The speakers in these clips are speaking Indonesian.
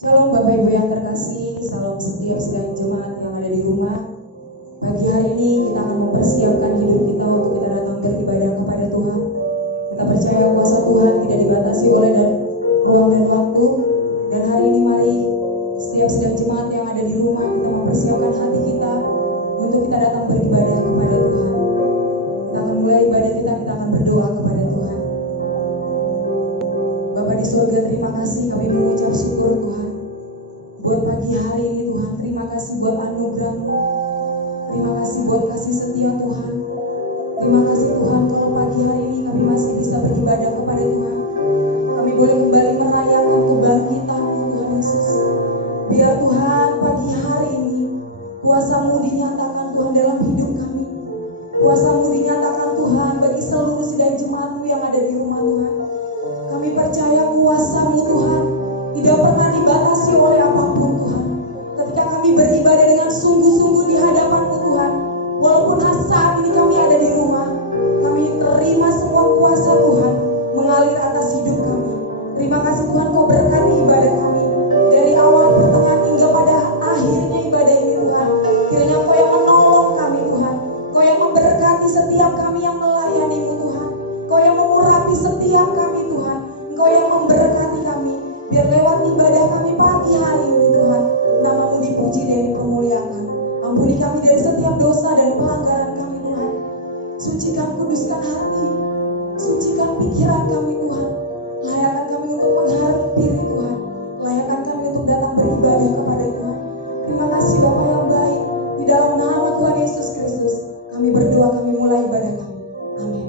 Shalom Bapak Ibu yang terkasih, salam setiap sidang jemaat yang ada di rumah. Pagi hari ini kita akan mempersiapkan hidup kita untuk kita datang beribadah kepada Tuhan. Kita percaya kuasa Tuhan tidak dibatasi oleh ruang dan waktu. Dan hari ini mari setiap sidang jemaat yang ada di rumah kita mempersiapkan hati kita untuk kita datang beribadah kepada Tuhan. Kita akan mulai ibadah kita akan berdoa kepada Tuhan. Bapa di surga, terima kasih, kami mengucap syukur Tuhan buat pagi hari ini Tuhan. Terima kasih buat anugerah-Mu. Terima kasih buat kasih setia Tuhan. Terima kasih Tuhan kalau pagi hari ini kami masih bisa beribadah kepada Tuhan. Kami boleh kembali merayakan kebangkitan-Mu Tuhan Yesus. Biar Tuhan pagi hari ini kuasa-Mu dinyatakan Tuhan dalam hidup kami. Kuasa-Mu dinyatakan Tuhan bagi seluruh sidang jemaat-Mu yang ada di rumah Tuhan. Kami percaya kuasa-Mu Tuhan tidak pernah dibatasi oleh apapun Tuhan. Ketika kami beribadah dengan sungguh-sungguh di hadapan-Mu Tuhan, walaupun saat ini kami ada di rumah, kami terima semua kuasa Tuhan mengalir atas hidup kami. Terima kasih Tuhan, Kau berkati ibadah kami dari awal pertengahan hingga pada akhirnya ibadah ini Tuhan. Kiranya Kau yang menolong kami Tuhan, Kau yang memberkati setiap kami yang melayani-Mu Tuhan, Kau yang mengurapi setiap kami Tuhan, Kau yang memberkati kami. Biar lewat ibadah kami pagi hari ini Tuhan, nama-Mu dipuji dan dipermuliakan. Ampuni kami dari setiap dosa dan pelanggaran kami Tuhan. Sucikan, kuduskan hati, sucikan pikiran kami Tuhan. Layakkan kami untuk mengharap diri Tuhan. Layakkan kami untuk datang beribadah kepada Tuhan. Terima kasih Bapa yang baik. Di dalam nama Tuhan Yesus Kristus kami berdoa, kami mulai ibadah kami. Amin.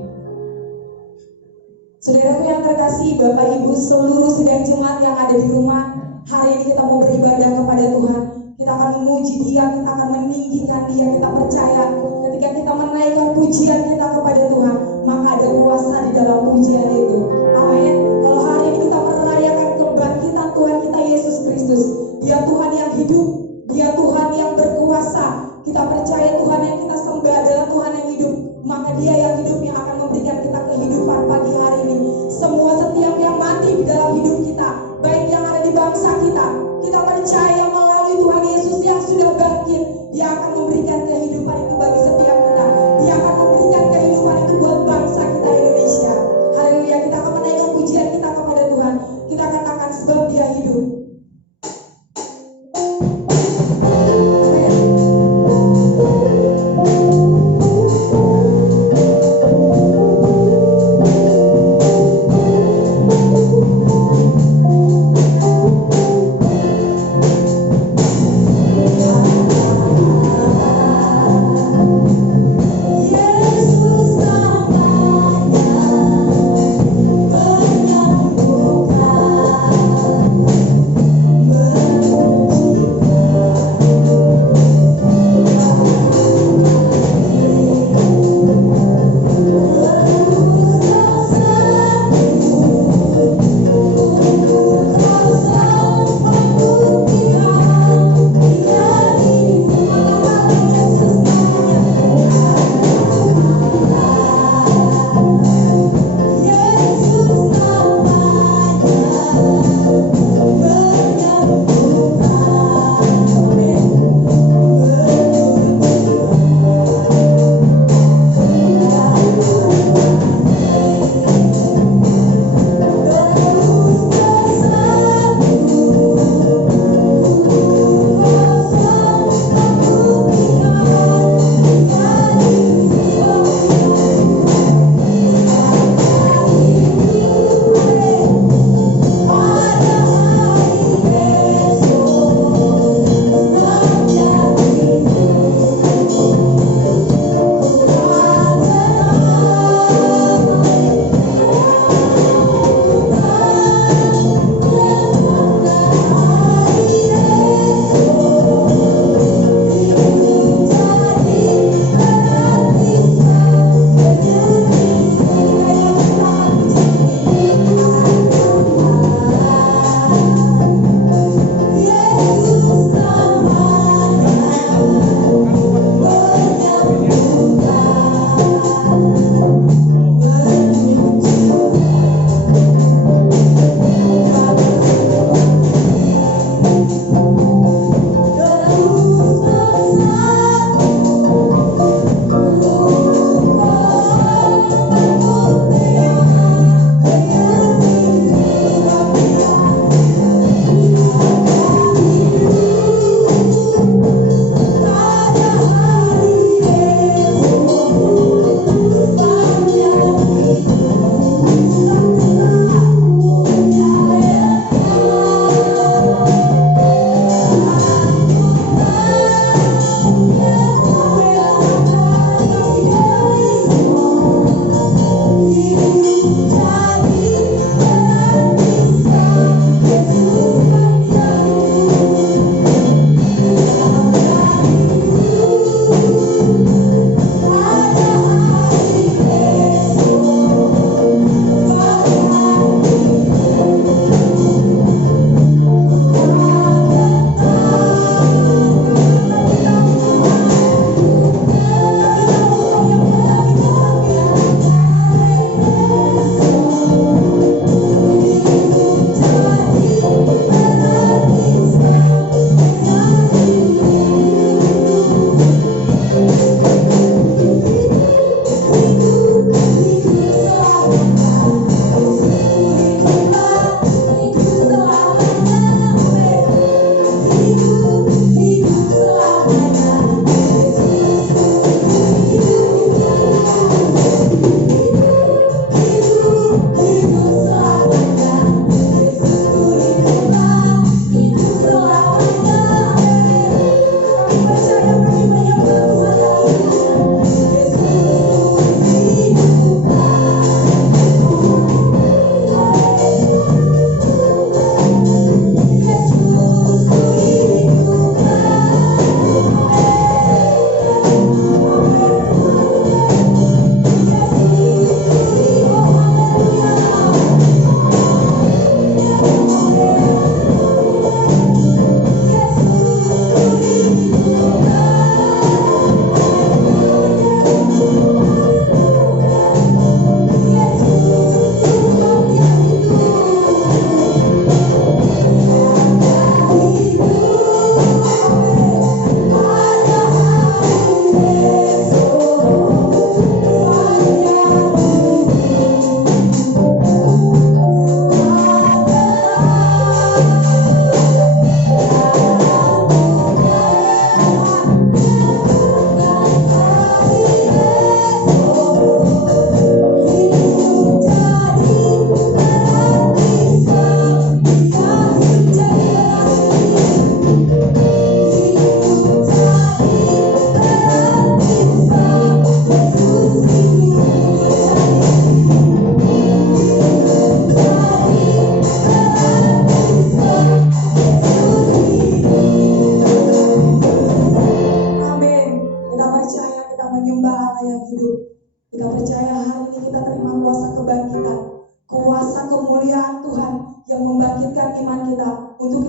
Saudaraku yang terkasih, Bapak Ibu seluruh sidang jemaat yang ada di rumah, hari ini kita mau beribadah kepada Tuhan. Kita akan memuji Dia, kita akan meninggikan Dia. Kita percaya ketika kita menaikkan pujian kita kepada Tuhan, maka ada kuasa di dalam pujian itu. Amin. Kalau hari ini kita merayakan kebangkitan Tuhan kita Yesus Kristus, Dia Tuhan yang hidup, Dia Tuhan yang berkuasa. Kita percaya Tuhan yang kita sembah adalah Tuhan yang hidup, maka Dia yang hidup yang akan memberikan kita kehidupan pagi hari ini. Semua setiap yang mati di dalam hidup kita, baik yang ada di bangsa kita percaya melalui Tuhan Yesus yang sudah bangkit, Dia akan memberikan kehidupan itu bagi setiap kita. Dia akan memberikan kehidupan itu buat bangsa kita Indonesia. Haleluya, kita akan menaikkan pujian kita kepada Tuhan. Kita katakan sebab Dia hidup.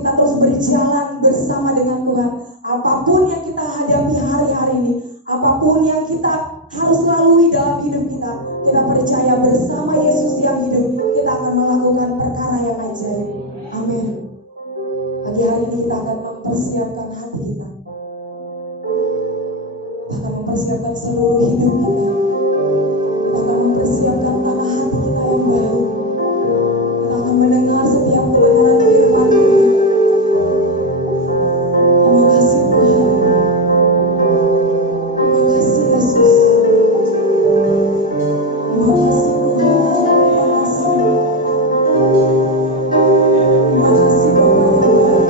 kita terus berjalan bersama dengan Tuhan. Apapun yang kita hadapi hari-hari ini, apapun yang kita harus lalui dalam hidup kita, kita percaya bersama Yesus yang hidup, kita akan melakukan perkara yang ajaib. Amin. Pagi hari ini kita akan mempersiapkan hati kita. Kita akan mempersiapkan seluruh hidup kita. Kita akan mempersiapkan tanah hati kita yang baru. Kita akan mendengar setiap kebenaran firman Tuhan. Terima kasih Tuhan. Terima kasih Yesus. Terima kasih Tuhan. Terima kasih. Terima kasih Bapa yang baik.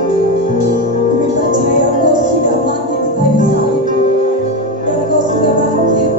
Kami percaya Engkau sudah mati di kayu salib dan Engkau sudah bangkit.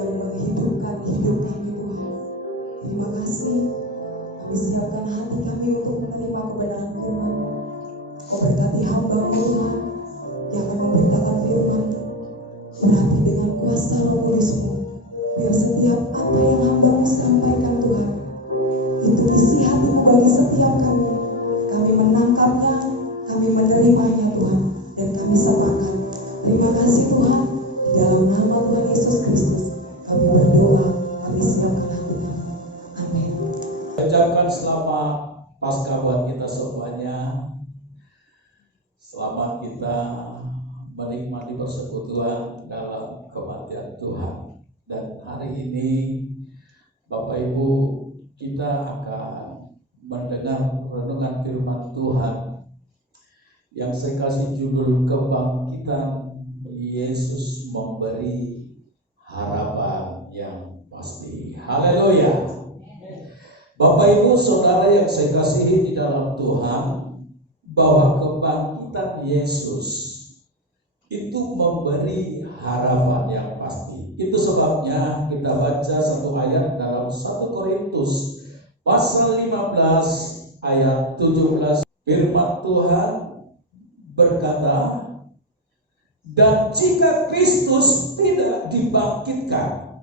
yang menghidupkan hidup kami Tuhan. Terima kasih. Kami siapkan hati kami untuk menerima kebenaran firman-Mu. Kau berkati hamba-Mu Tuhan yang akan memberitakan firman-Mu. Berarti dengan kuasa Roh Kudus-Mu, biar setiap apa yang hamba-Mu sampaikan Tuhan, itu isi hati-Mu bagi setiap kami. Kami menangkapnya, kami menerimanya Tuhan, dan kami sepakat. Terima kasih Tuhan. Di dalam nama Tuhan Yesus Kristus kami berdoa, kami siapkan hati kami. Amin. Ucapkan selamat Paskah buat kita semuanya. Selamat kita menikmati persekutuan dalam kematian Tuhan. Dan hari ini Bapak Ibu, kita akan mendengar renungan firman Tuhan yang saya kasih judul kebangkitan Yesus memberi harapan yang pasti. Haleluya. Bapak Ibu Saudara yang saya kasihi di dalam Tuhan, bahwa kebangkitan Yesus itu memberi harapan yang pasti. Itu sebabnya kita baca satu ayat dalam 1 Korintus pasal 15 ayat 17. Firman Tuhan berkata, dan jika Kristus tidak dibangkitkan,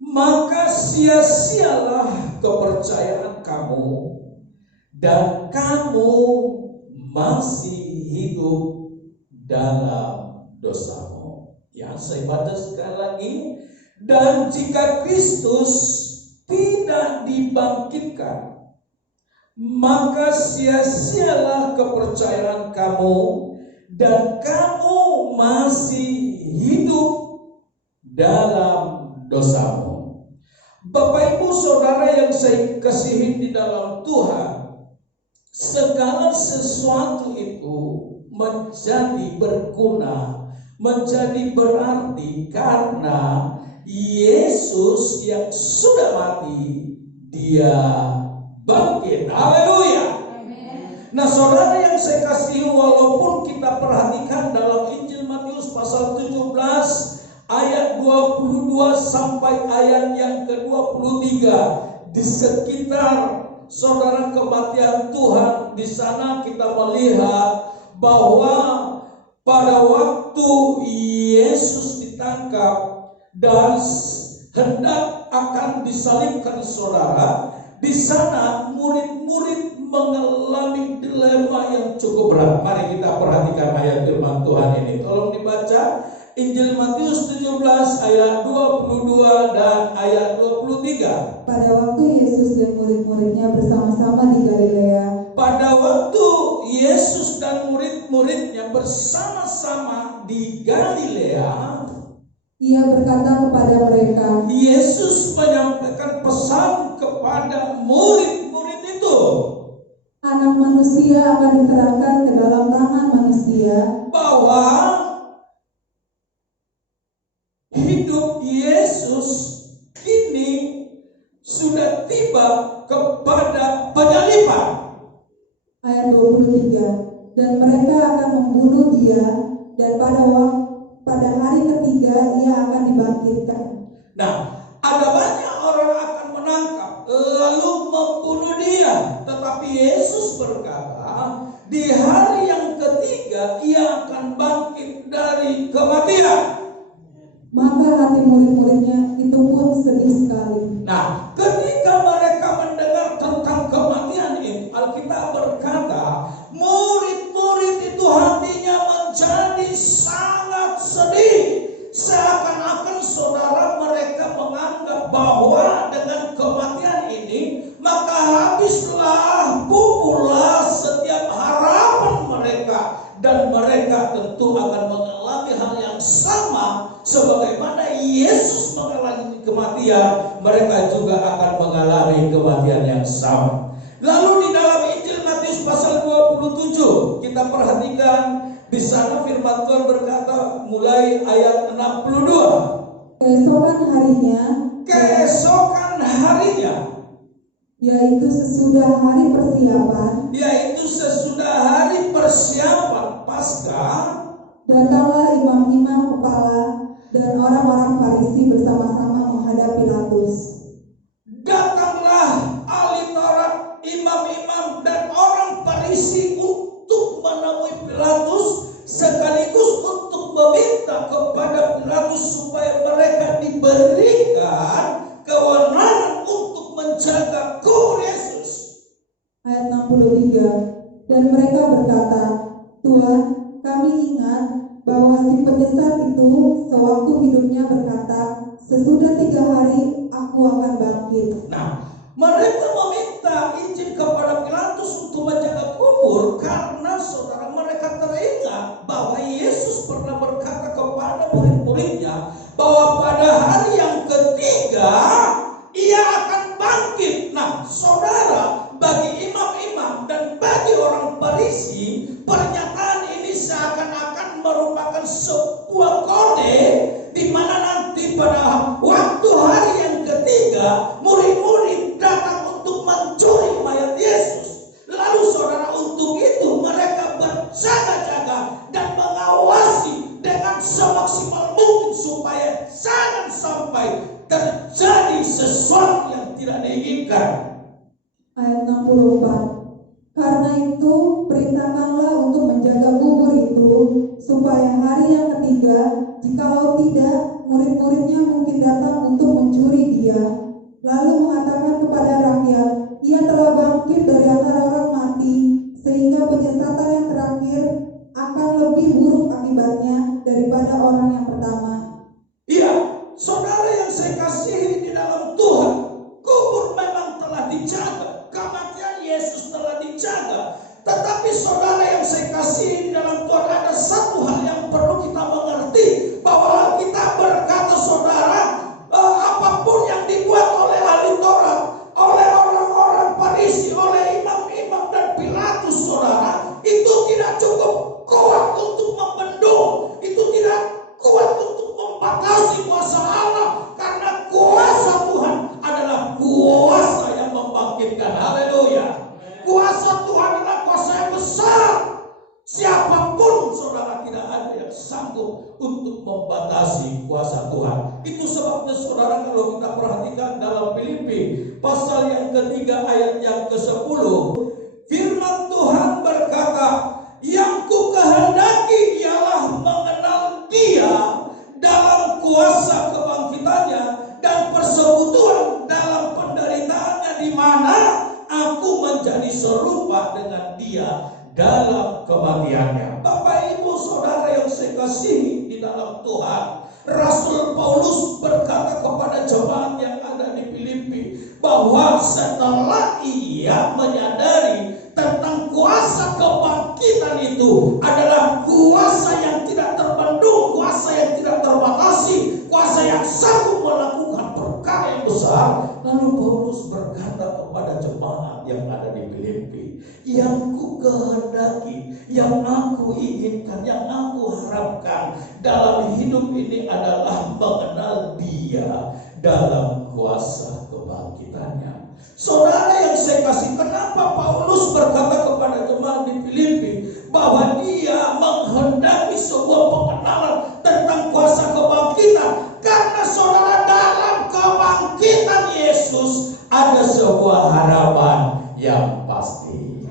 maka sia-sialah kepercayaan kamu, dan kamu masih hidup dalam dosamu. Ya, saya baca sekali lagi. Dan jika Kristus tidak dibangkitkan, maka sia-sialah kepercayaan kamu, dan kamu masih hidup dalam dosamu. Bapak Ibu Saudara yang saya kasihi di dalam Tuhan, segala sesuatu itu menjadi berguna, menjadi berarti karena Yesus yang sudah mati, Dia bangkit. Haleluya. Nah saudara yang saya kasihi, walaupun kita perhatikan dalam Injil Matius pasal 17 ayat 22 sampai ayat yang ke-23, di sekitar saudara kematian Tuhan, di sana kita melihat bahwa pada waktu Yesus ditangkap dan hendak akan disalibkan saudara, di sana murid-murid mengalami dilema yang cukup berat. Mari kita perhatikan ayat firman Tuhan ini. Tolong dibaca Injil Matius 17 ayat 22 dan ayat 23. Pada waktu Yesus dan murid-muridnya bersama-sama di Galilea. Pada waktu Yesus dan murid-muridnya bersama-sama di Galilea, Ia berkata kepada mereka, Yesus menyampaikan pesan kepada murid-murid itu, Anak manusia akan diserahkan ke dalam tangan manusia, bahwa hidup Yesus kini sudah tiba kepada penyaliban. ayat 23. Dan mereka akan membunuh Dia, dan pada hari ketiga Ia akan dibangkitkan. Nah, ada banyak orang akan menangkap lalu membunuh Dia, tetapi Yesus berkata, di hari yang ketiga Ia akan bangkit dari kematian. Maka hati murid-muridnya itu pun sedih sekali. Nah, ketika mereka mendengar tentang kematian itu, Alkitab berkata, murid-murid itu hatinya menjadi sangat sedih. Seakan-akan saudara mereka menganggap bahwa dengan kematian ini, maka habislah, pupuslah setiap harapan mereka. Dan mereka tentu akan mengalami hal yang sama sebagaimana Yesus mengalami kematian, mereka juga akan mengalami kematian yang sama. Lalu di dalam Injil Matius pasal 27 kita perhatikan, di sana firman Tuhan berkata mulai ayat 62. Keesokan harinya, yaitu sesudah hari persiapan Paskah, datanglah imam-imam kepala dan orang-orang Farisi bersama-sama menghadap Pilatus. Datanglah ahli Taurat, imam-imam dan orang Farisi untuk menemui Pilatus, sekaligus untuk meminta kepada Pilatus supaya mereka diberikan kewenangan untuk menjaga kubur Yesus. Ayat 63. Dan mereka berkata, Tuhan, kami ingat bahwa si penyesat itu sewaktu hidupnya berkata, sesudah 3 hari aku akan bangkit. Nah, mereka meminta izin kepada Pilatus untuk menjaga kubur karena saudara mereka teringat bahwa Yesus pernah berkata kepada murid-muridnya bahwa pada hari yang ketiga ia akan bangkit. Nah, saudara, bagi imam-imam dan bagi orang Farisi, pernyataan ini seakan-akan merupakan sebuah kode di mana nanti pada waktu hari yang ketiga murid-murid datang untuk mencuri mayat Yesus. Lalu saudara, untuk itu mereka berjaga-jaga dan mengawasi dengan semaksimal mungkin supaya jangan sampai terjadi sesuatu yang tidak diinginkan. Ayat 64. Karena itu perintahkanlah untuk menjaga kubur itu, supaya hari yang ketiga, jikalau tidak, murid-muridnya mungkin datang untuk mencuri dia, lalu mengatakan kepada rakyat, ia telah bangkit dari antara orang mati, sehingga penyesatan yang terakhir akan lebih buruk akibatnya daripada orang yang pertama. Iya, saudara yang saya kasihi di dalam Tuhan, kubur memang telah dijaga, kematian Yesus telah dijaga. Tetapi saudara yang saya kasihi di dalam Tuhan, ada satu hal yang perlu kita mengerti, bahwa kita berkata saudara, apapun yang dibuat oleh ahli Taurat, oleh orang-orang Farisi, oleh imam-imam dan Pilatus, saudara, itu tidak cukup kuat untuk membendung, itu tidak kuat untuk membatasi kuasa Allah, karena kuasa Tuhan adalah kuasa yang membangkitkan. Haleluya. Kuasa Tuhan adalah kuasa yang besar. Siapapun saudara, tidak ada yang sanggup untuk membatasi kuasa Tuhan. Itu sebabnya saudara, kalau kita perhatikan dalam Filipi pasal yang ketiga ayat yang ke-10, firman Tuhan berkata, yang ku kehendaki ialah mengenal Dia dalam kuasa kebangkitannya dan persekutuan dalam penderitaannya, di mana aku menjadi serupa dengan Dia dalam kematiannya. Bapak Ibu saudara yang saya kasihi di dalam Tuhan, Rasul Paulus berkata kepada jemaat yang ada di Filipi bahwa setelah ia menyadari tentang kuasa kebangkitan itu adalah kuasa yang tidak terbendung, kuasa yang tidak terbatasi, kuasa yang sanggup melakukan perkara yang besar, lalu Paulus berkata kepada jemaat yang ada di Filipi, yang ku kehendaki, yang aku inginkan, yang aku harapkan dalam hidup ini adalah mengenal Dia dalam kuasa kebangkitannya. Saudara yang saya kasih, kenapa Paulus berkata kepada jemaat di Filipi bahwa dia menghendaki sebuah pengenalan tentang kuasa kebangkitan? Karena saudara, dalam kebangkitan Yesus ada sebuah harapan yang pasti.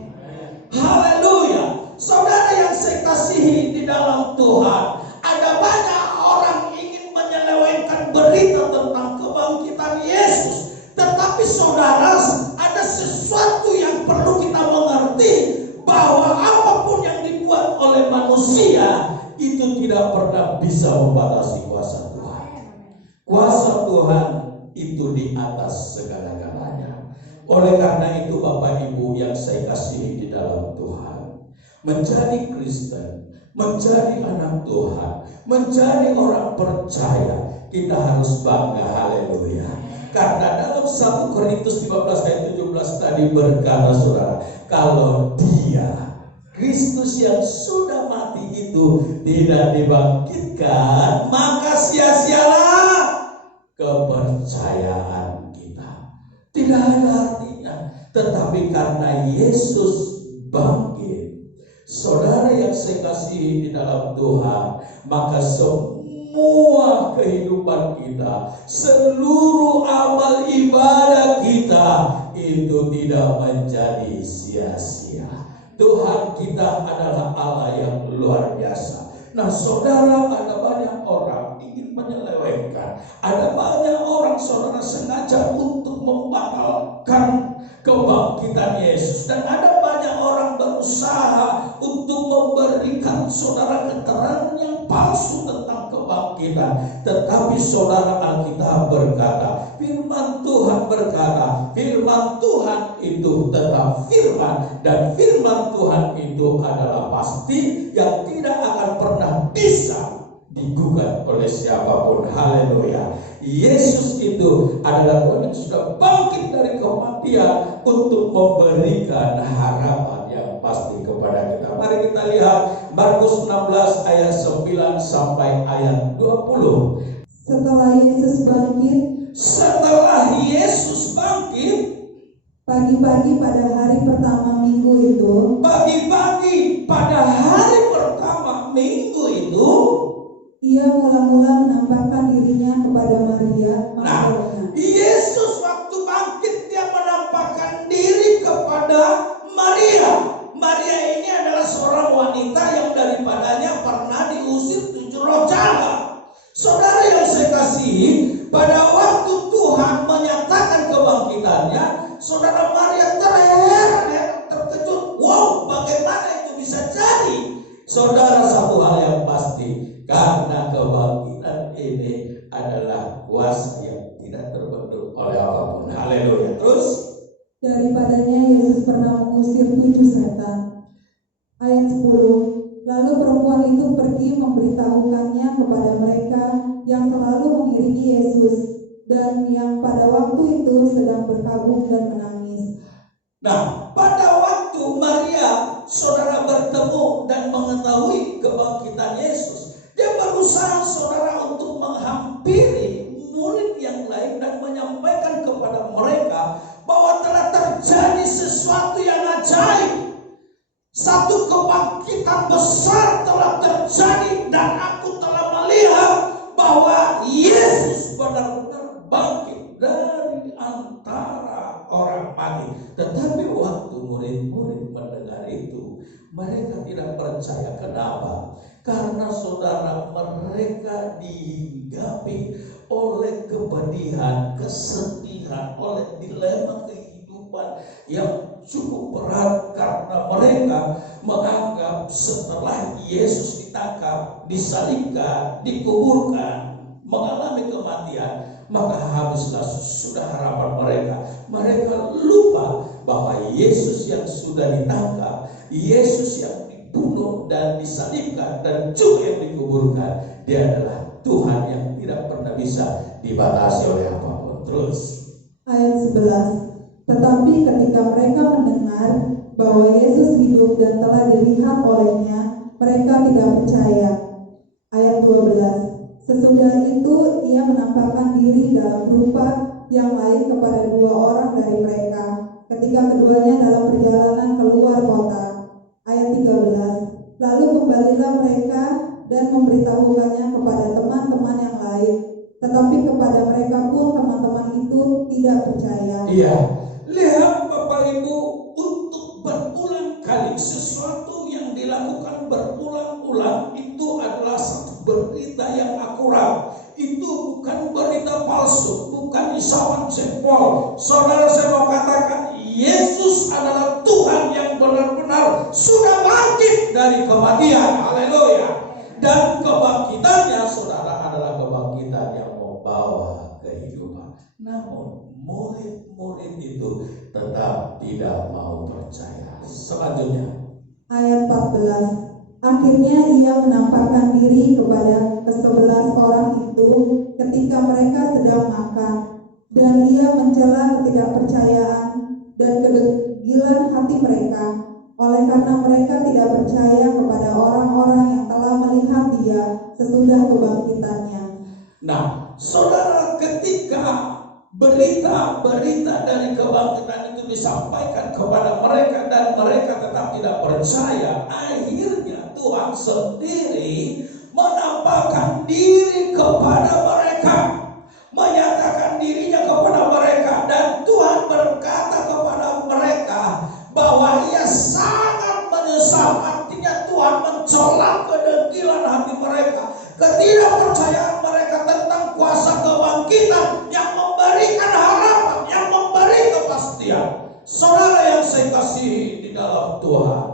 Haleluya. Saudara yang saya kasihi di dalam Tuhan, ada banyak orang ingin menyelewengkan berita tentang kebangkitan Yesus. Tetapi saudara, ada sesuatu yang perlu kita mengerti, bahwa apapun yang dibuat oleh manusia itu tidak pernah bisa membatasi kuasa Tuhan. Kuasa Tuhan itu di atas segala-galanya. Oleh karena itu Bapak Ibu yang saya kasihi di dalam Tuhan, menjadi Kristen, menjadi anak Tuhan, menjadi orang percaya, kita harus bangga. Haleluya. Karena dalam 1 Korintus 15 ayat 17 tadi berkata saudara, kalau Dia, Kristus yang sudah mati itu tidak dibangkitkan, maka sia-sialah kepercayaan kita. Tidak ada artinya. Tetapi karena Yesus bangkit, saudara yang saya kasihi di dalam Tuhan, maka semua semua kehidupan kita, seluruh amal ibadah kita itu tidak menjadi sia-sia. Tuhan kita adalah Allah yang luar biasa. Nah saudara, ada banyak orang ingin menyelewengkan, ada banyak orang saudara sengaja untuk membatalkan kebangkitan Yesus, dan ada banyak orang berusaha untuk memberikan saudara keterangan yang palsu tentang kebangkitan. Tetapi saudara, Alkitab berkata, firman Tuhan berkata, firman Tuhan itu tetap firman, dan firman Tuhan itu adalah pasti, yang tidak akan pernah bisa digugat oleh siapapun. Haleluya. Yesus itu adalah Tuhan yang sudah bangkit dari kematian untuk memberikan harapan yang pasti kepada kita. Mari kita lihat Markus 16 ayat 9 sampai ayat 20. Setelah Yesus bangkit, pagi-pagi pada hari pertama minggu itu, ia mula-mula menampakkan dirinya kepada Maria Magdalena. Yesus waktu bangkit dia menampakkan diri kepada Maria. Maria ini adalah seorang wanita yang daripadanya pernah diusir 7 roh jahat. Saudara yang saya kasihi, pada waktu Tuhan menyatakan kebangkitannya, saudara Maria terkejut. Wow, bagaimana itu bisa jadi? Saudara, satu hal yang pasti, karena kebangkitan ini adalah kuasa yang tidak terbentuk oleh apapun. Haleluya. Terus daripadanya Yesus pernah mengusir 7 setan. Ayat 10. Lalu perempuan itu pergi memberitahukannya kepada mereka yang selalu mengiringi Yesus dan yang pada waktu itu sedang berkabung dan menangis. Nah, pada waktu Maria saudara bertemu dan mengetahui kebangkitan Yesus, dia berusaha saudara untuk menghampiri murid yang lain dan menyampaikan kepada mereka bahwa telah terjadi sesuatu yang ajaib. Satu kebangkitan besar telah terjadi, dan aku telah melihat bahwa Yesus benar-benar bangkit dari antara orang mati. Tetapi waktu murid-murid mendengar itu, mereka tidak percaya. Kenapa? Karena saudara, mereka dihinggapi oleh kepedihan, kesedihan, oleh dilema kehidupan yang cukup berat, karena mereka menganggap setelah Yesus ditangkap, disalibkan, dikuburkan, mengalami kematian, maka habislah sudah harapan mereka. Mereka lupa bahwa Yesus yang sudah ditangkap, Yesus yang dibunuh dan disalibkan dan juga yang dikuburkan, dia adalah Tuhan yang tidak pernah bisa dibatasi oleh apapun. Terus ayat 11. Tetapi ketika mereka mendengar bahwa Yesus hidup dan telah dilihat olehnya, mereka tidak percaya. Ayat 12. Sesudah itu ia menampakkan diri dalam rupa yang lain kepada 2 orang dari mereka, ketika keduanya dalam perjalanan keluar kota. Ayat 13. Lalu kembalilah mereka dan memberitahukannya kepada teman-teman yang lain, tetapi kepada mereka pun teman-teman itu tidak percaya. iya, lihat Bapak Ibu, untuk berulang kali sesuatu yang dilakukan berulang-ulang itu adalah satu berita yang akurat. Itu bukan berita palsu, bukan isapan jempol. Saudara, saya mau katakan, Yesus adalah Tuhan yang benar-benar sudah bangkit dari kematian. Haleluya. Dan kebangkitannya saudara adalah kebangkitan yang membawa kehidupan. Namun murid-murid itu tetap tidak mau percaya. Selanjutnya Ayat 14. Akhirnya ia menampakkan diri kepada ke-11 orang itu ketika mereka sedang makan, dan ia mencela ketidakpercayaan dan kedegilan hati mereka, oleh karena mereka tidak percaya kepada orang-orang yang telah melihat dia sesudah kebangkitannya. Nah, saudara, ketika berita-berita dari kebangkitan itu disampaikan kepada mereka dan mereka tetap tidak percaya, akhirnya Tuhan sendiri menampakkan diri kepada mereka, menyatakan dirinya kepada mereka, dan Tuhan berkata kepada mereka bahwa Ia sangat menyesal. Artinya Tuhan mencolak kedengkilan hati mereka, ketidakpercayaan mereka tentang kuasa kebangkitan yang memberikan harapan, yang memberi kepastian. Saudara yang saya kasihi di dalam Tuhan,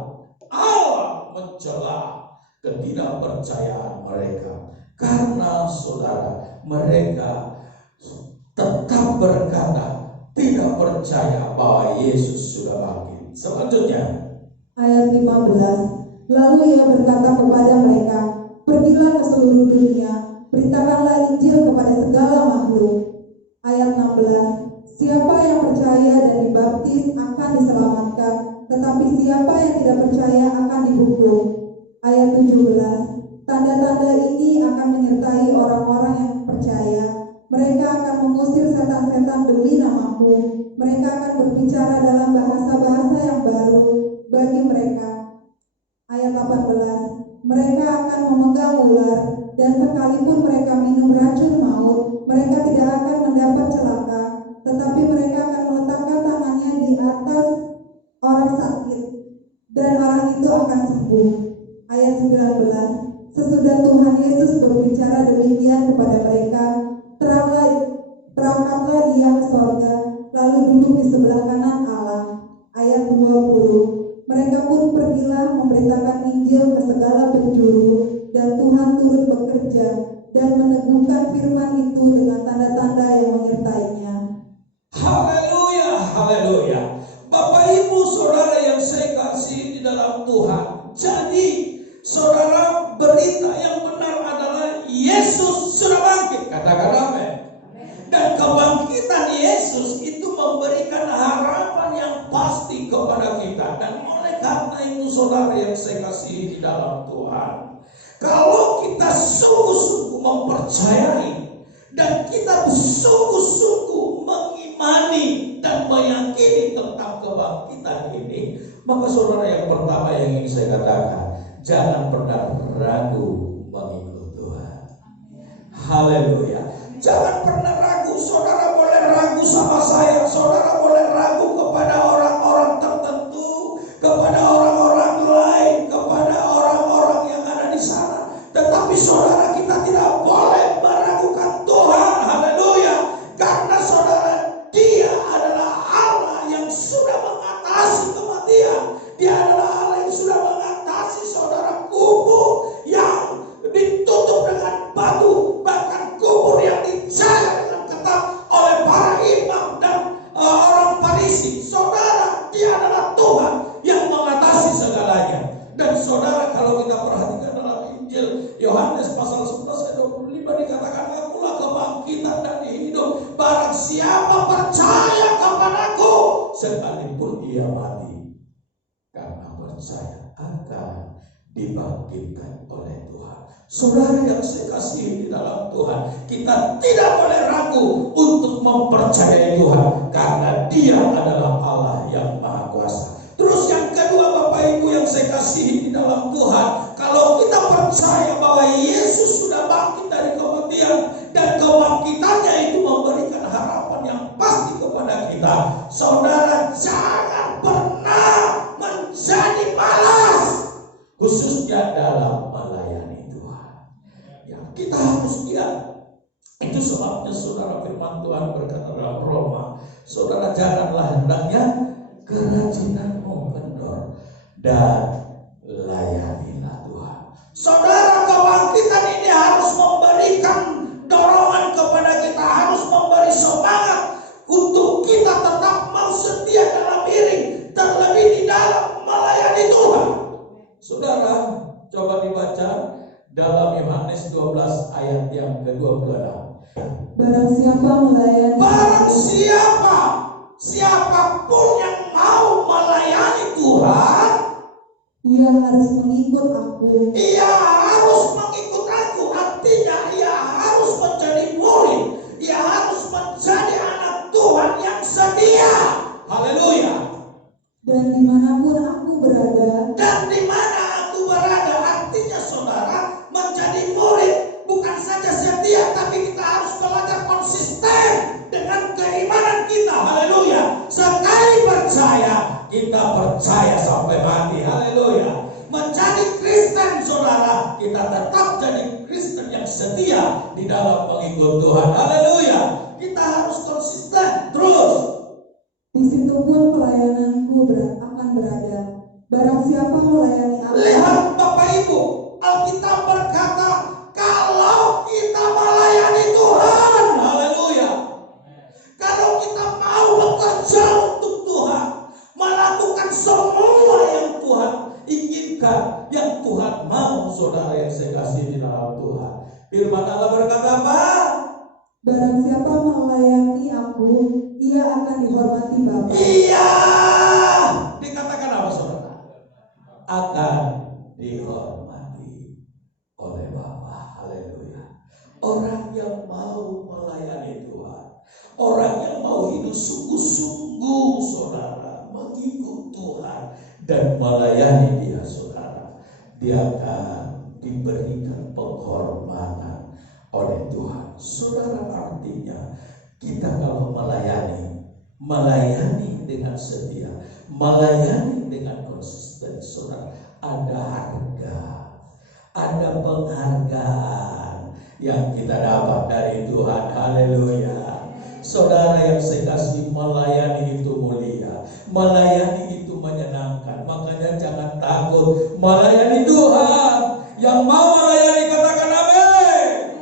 Allah mencela ketidakpercayaan mereka karena saudara, mereka tetap berkata tidak percaya bahwa Yesus sudah bangkit. Selanjutnya Ayat 15. Lalu Ia berkata kepada mereka, pergilah ke seluruh dunia, beritakanlah Injil kepada segala makhluk. Ayat 16. Siapa yang percaya dan dibaptis akan diselamatkan, tetapi siapa yang tidak percaya akan dihukum. Ayat 17. Tanda-tanda ini akan menyertai orang-orang yang percaya. Mereka akan mengusir setan-setan demi namaku. Mereka akan berbicara dalam bahasa-bahasa yang baru bagi mereka. Ayat 18. Mereka akan memegang ular, dan sekalipun mereka minum racun maut, mereka tidak akan mendapat celaka. Tetapi mereka akan meletakkan tangannya di atas orang sakit, dan orang itu akan sembuh. Ayat 19. Sesudah Tuhan Yesus berbicara demikian kepada mereka, terangkatlah Ia ke sorga, lalu duduk di sebelah kanan Allah. Ayat 20. Mereka pun pergilah memberitakan Injil ke segala penjuru, dan Tuhan turut bekerja dan meneguhkan firman itu dengan tanda-tanda yang menyertainya. haleluya, haleluya. Bapak Ibu Saudara yang saya kasih di dalam Tuhan, jadi saudara, berita yang benar adalah Yesus sudah bangkit. Katakan amin. Dan kebangkitan Yesus itu memberikan harapan yang pasti kepada kita. Dan oleh karena itu saudara yang saya kasih di dalam Tuhan, kalau kita sungguh-sungguh mempercayai dan kita sungguh-sungguh mengimani dan meyakini tentang kebangkitan ini, maka saudara, yang pertama yang ingin saya katakan, jangan pernah ragu mengikut Tuhan. Haleluya. Jangan pernah ragu. Saudara boleh ragu sama saya, saudara boleh ragu kepada orang-orang tertentu, kepada orang-orang lain, kepada orang-orang yang ada di sana. Tetapi saudara, kita tidak boleh meragukan Tuhan. Haleluya. Karena saudara, Dia adalah Allah yang sudah mengatasi kematian. Dia adalah Allah yang sudah mengatasi saudara kubur yang ditutup dengan batu, bahkan kubur yang dijaga dengan ketat oleh para imam dan orang Farisi. Saudara, Dia adalah Tuhan yang mengatasi segalanya. Dan saudara, kalau kita perhatikan dalam Injil Yohanes pasal 11 ayat 25 dikatakan, akulah kebangkitan dan hidup. Barang siapa percaya kepadaku, sekalipun ia mati, karena percaya akan dibangkitkan oleh Tuhan. Saudara yang saya kasih di dalam Tuhan, kita tidak boleh ragu untuk mempercayai Tuhan, karena Dia adalah Allah yang Maha Kuasa. Terus yang kedua, Bapak Ibu yang saya kasih di dalam Tuhan, kalau kita percaya bahwa Yesus sudah bangkit dari kematian, dan kebangkitannya itu memberikan harapan yang pasti kepada kita, saudara, jangan pernah menjadi malas, khususnya dalam melayani Tuhan. Ya, kita harus lihat. Itu sebabnya saudara, firman Tuhan berkata dalam Roma, saudara, janganlah hendaknya kerajinanmu kendor, dan layanilah Tuhan. Saudara, kebangkitan ini harus memberikan dorongan kepada kita, harus memberi semangat untuk kita tetap mau setia dalam diri, terlebih di dalam melayani Tuhan. Saudara, coba dibaca dalam Yohanes 12 ayat yang ke-26. Barang siapa melayani, Barang siapapun yang mau melayani Tuhan, ia harus mengikut aku. ia harus mengikut aku. Artinya ia harus menjadi murid, ia harus menjadi anak Tuhan yang setia. Haleluya. Dan dimanapun aku berada, Dan di mana aku berada, artinya saudara, menjadi murid bukan saja setia, tapi kita harus belajar konsisten dengan keimanan kita. Haleluya. Sekali percaya, kita percaya sampai mati. Haleluya. Menjadi Kristen, saudara, kita tetap jadi Kristen yang setia di dalam mengikut Tuhan. Haleluya. Kita harus konsisten terus. Di situ pun pelayananku akan berada. Barang siapa melayani aku. Lihat Bapak Ibu, Alkitab berkata, kalau kita melayani Tuhan, haleluya. Kalau kita mau bekerja untuk Tuhan, melakukan semua yang Tuhan inginkan, yang Tuhan mau, saudara yang saya kasih di dalam Tuhan. Firman Allah berkata apa? Barang siapa melayani aku, ia akan dihormati Bapa. Iya. Dikatakan apa, saudara? Akan dihormati oleh Bapa. Haleluya. Orang yang mau melayani Tuhan, orang yang mau hidup sungguh-sungguh, saudara, mengikut Tuhan dan melayani Dia, saudara, dia akan diberikan penghormatan oleh Tuhan. Saudara, artinya kita kalau melayani dengan setia, melayani dengan konsisten, saudara, ada harga, ada penghargaan yang kita dapat dari Tuhan. Haleluya. Saudara yang saya kasih, melayani itu mulia, melayani itu menyenangkan. Makanya jangan takut melayani Tuhan. Yang mau melayani katakan amin.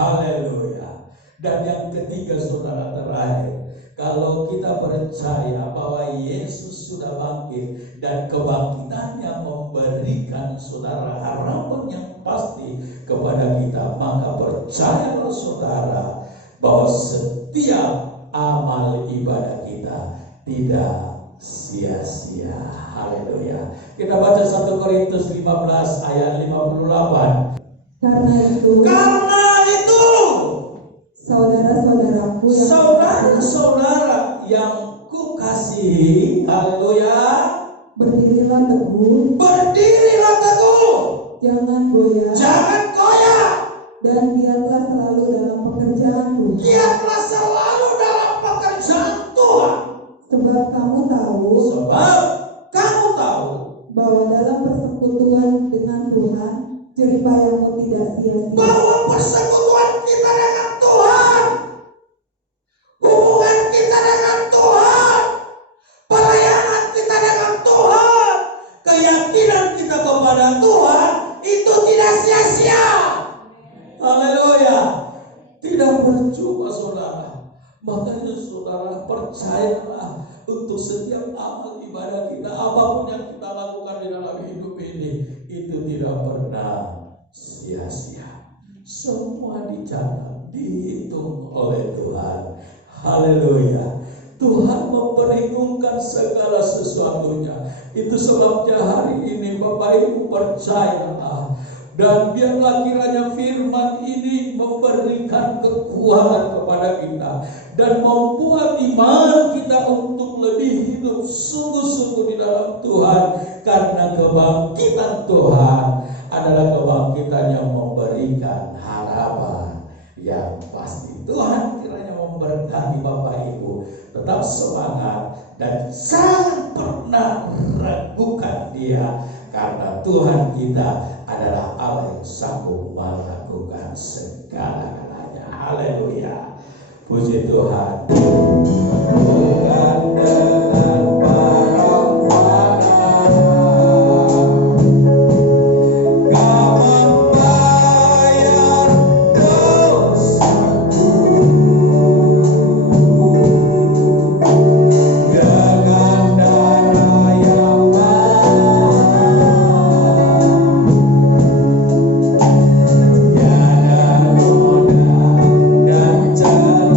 Haleluya. Dan yang ketiga, saudara, terakhir, kalau kita percaya bahwa Yesus sudah bangkit dan kebangkitannya memberikan, saudara, harapan yang pasti kepada kita, maka percayalah, saudara, bahwa setiap amal ibadah kita tidak sia-sia. Haleluya. Kita baca 1 Korintus 15 ayat 58. Karena itu saudara-saudara yang kukasihi, haleluya, berdirilah teguh, jangan goyah, dan giatlah selalu dalam pekerjaan Tuhan. Sebab kamu tahu bahwa dalam persekutuan dengan Tuhan, jeripayamu tidak sia-sia. Bahwa persekutuan kita dengan Tuhan, hubungan kita dengan Tuhan, pelayanan kita dengan Tuhan, keyakinan kita kepada Tuhan itu tidak sia-sia. Haleluya. Tidak percuma, saudara. Makanya saudara, percayalah untuk setiap amal ibadah kita, apapun yang kita lakukan di dalam hidup ini, itu tidak pernah sia-sia. Semua dicatat, dihitung oleh Tuhan. Haleluya. Tuhan memperhitungkan segala sesuatunya. Itu sebabnya hari ini Bapak Ibu percayalah, dan biarlah kiranya firman ini memberikan kekuatan kepada kita dan membuat iman kita untuk lebih hidup sungguh-sungguh di dalam Tuhan. Karena kebangkitan Tuhan adalah kebangkitan yang memberikan harapan yang pasti. Tuhan kiranya memberkati Bapak Ibu. Tetap semangat dan jangan pernah ragukan Dia, karena Tuhan kita adalah Allah yang sanggup melakukan segala-galanya. Haleluya. Puji Tuhan. Bukan dengan barang makanan, Kau membayar dosaku dengan darah yang tiada noda dan celah.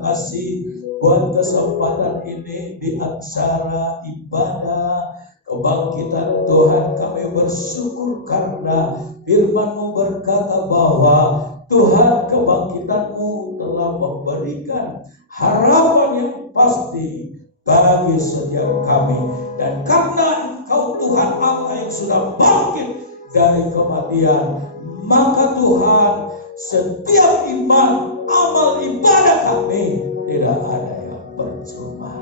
Terima kasih buat kesempatan ini di acara ibadah kebangkitan Tuhan. Kami bersyukur karena firman-Mu berkata bahwa Tuhan, kebangkitan-Mu telah memberikan harapan yang pasti bagi setiap kami. Dan karena Engkau Tuhan Allah yang sudah bangkit dari kematian, maka Tuhan, setiap iman, amal ibadah kami tidak ada yang percuma.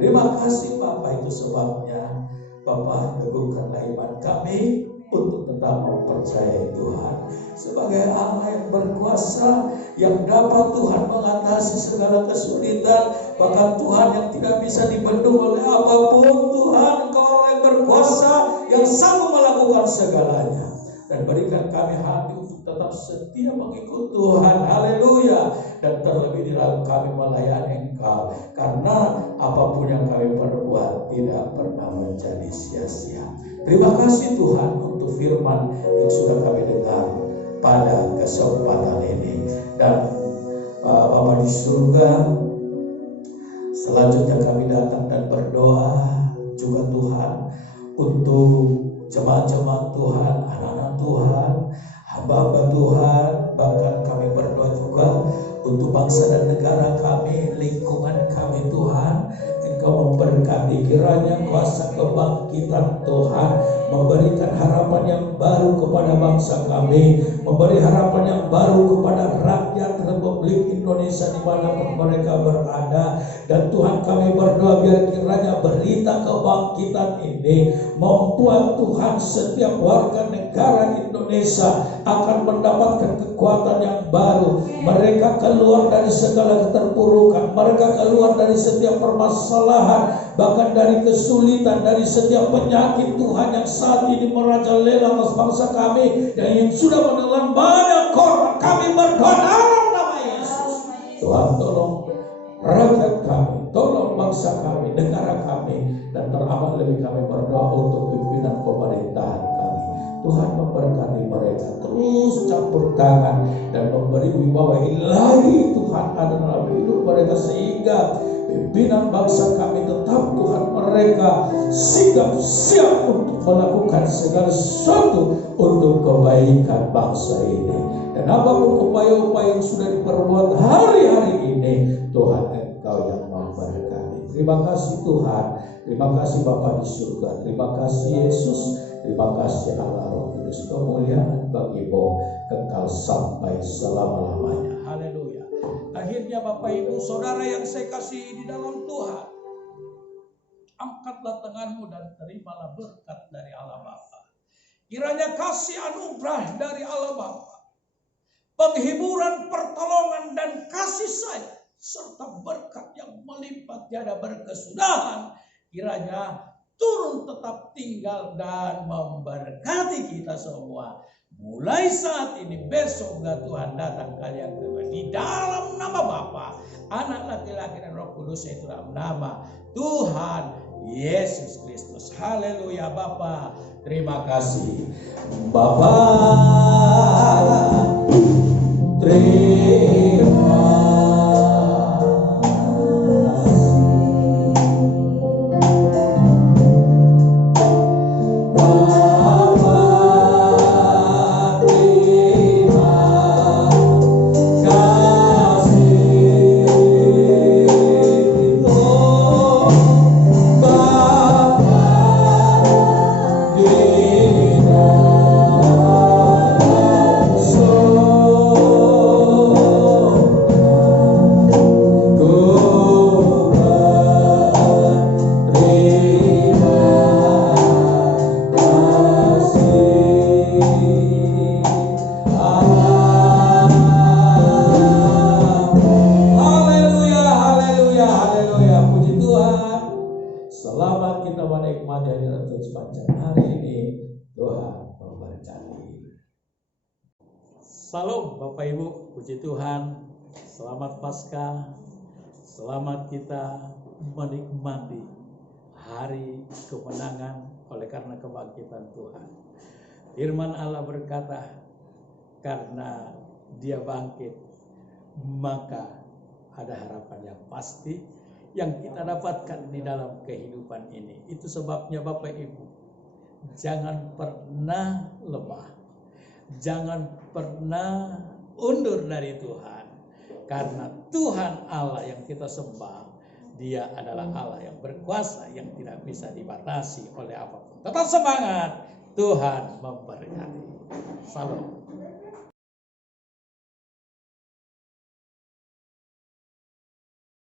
Terima kasih Bapak, itu sebabnya Bapak teguhkanlah iman kami untuk tetap mempercayai Tuhan sebagai Allah yang berkuasa, yang dapat Tuhan mengatasi segala kesulitan, bahkan Tuhan yang tidak bisa dibendung oleh apapun. Tuhan, Engkau Allah yang berkuasa, yang sanggup melakukan segalanya. Dan berikan kami hati untuk tetap setia mengikut Tuhan. Haleluya. Dan terlebih di dalam kami melayani Engkau, karena apapun yang kami perbuat tidak pernah menjadi sia-sia. Terima kasih Tuhan untuk firman yang sudah kami dengar pada kesempatan ini. Dan Bapa di surga, selanjutnya kami datang dan berdoa juga Tuhan untuk jemaat-jemaat Tuhan, anak-anak Tuhan, hamba-hamba Tuhan. Bahkan kami berdoa juga untuk bangsa dan negara kami, lingkungan kami Tuhan. Engkau memberkati, kiranya kuasa kebangkitan Tuhan memberikan harapan yang baru kepada bangsa kami, memberi harapan yang baru kepada rakyat Republik Indonesia dimanapun mereka berada. Dan Tuhan, kami berdoa biar kiranya berita kebangkitan ini membuat Tuhan setiap warga negara Indonesia akan mendapatkan kekuatan yang baru. Mereka keluar dari segala keterpurukan, mereka keluar dari setiap permasalahan, bahkan dari kesulitan, dari setiap penyakit Tuhan yang saat ini merajalela atas bangsa kami dan yang sudah menelan banyak korban. Kami berdoa dalam nama Yesus, Tuhan tolong rakyat kami, tolong bangsa kami, negara kami, dan teramat lebih kami berdoa untuk pimpinan pemerintahan kami. Tuhan memberkati mereka, terus campur tangan dan memberi wibawa ilahi Tuhan ada dalam hidup mereka, sehingga pimpinan bangsa kami tetap Tuhan mereka siap untuk melakukan segala sesuatu untuk kebaikan bangsa ini. Dan apapun upaya-upaya yang sudah diperbuat hari-hari ini, Tuhan Engkau yang memberkati. Terima kasih Tuhan, terima kasih Bapa di surga, terima kasih Yesus, terima kasih Allah Roh Kudus. Kemuliaan bagi-Mu kekal sampai selama-lamanya. Haleluya. Akhirnya Bapak Ibu Saudara yang saya kasihi di dalam Tuhan, angkatlah tanganmu dan terimalah berkat dari Allah Bapa. Kiranya kasih anugerah dari Allah Bapa, penghiburan, pertolongan dan kasih sayang serta berkat yang melimpah tiada berkesudahan kiranya turun tetap tinggal dan memberkati kita semua. Mulai saat ini, besok Tuhan datang kalian kedua di dalam nama Bapa, Anak laki-laki dan Roh Kudus, yaitu dalam nama Tuhan Yesus Kristus. Haleluya. Bapa, terima kasih. Bapa, terima Salam Bapak Ibu, puji Tuhan. Selamat Paskah. Selamat kita menikmati hari kemenangan oleh karena kebangkitan Tuhan. Firman Allah berkata, karena Dia bangkit, maka ada harapan yang pasti yang kita dapatkan di dalam kehidupan ini. Itu sebabnya Bapak Ibu, jangan pernah lemah, jangan pernah undur dari Tuhan, karena Tuhan Allah yang kita sembah, Dia adalah Allah yang berkuasa, yang tidak bisa dibatasi oleh apapun. Tetap semangat, Tuhan memberkati. Salam.